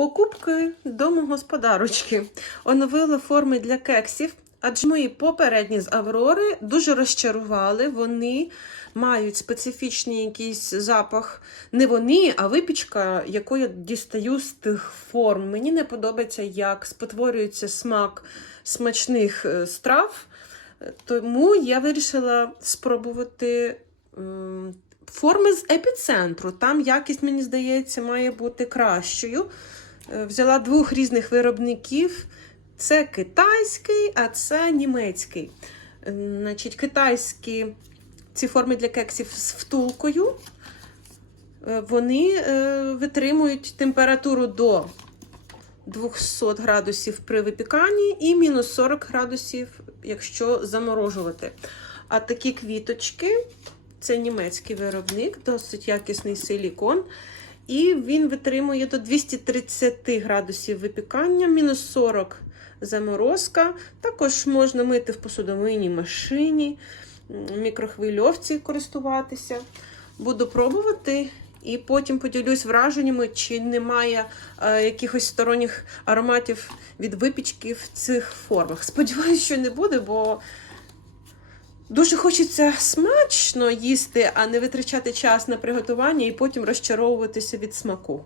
Покупки домогосподарочки. Оновили форми для кексів, адже мої попередні з Аврори дуже розчарували. Вони мають специфічний якийсь запах. Не вони, а випічка, яку я дістаю з тих форм. Мені не подобається, як спотворюється смак смачних е, страв. Тому я вирішила спробувати форми з епіцентру. Там якість, мені здається, має бути кращою. Е, Взяла двох різних виробників. Це китайський, а це німецький. Е, Значить, китайські ці форми для кексів з втулкою. Е, Вони витримують температуру до 200 градусів при випіканні і мінус 40 градусів, якщо заморожувати. А такі квіточки це німецький виробник, досить якісний силікон. І він витримує до 230 градусів випікання, мінус 40 заморозка. Також можна мити в посудомийній машині, мікрохвильовці користуватися. Буду пробувати. І потім поділюсь враженнями, чи немає е, якихось сторонніх ароматів від випічки в цих формах. Сподіваюсь, що не буде, бо дуже хочеться смачно їсти, а не витрачати час на приготування і потім розчаровуватися від смаку.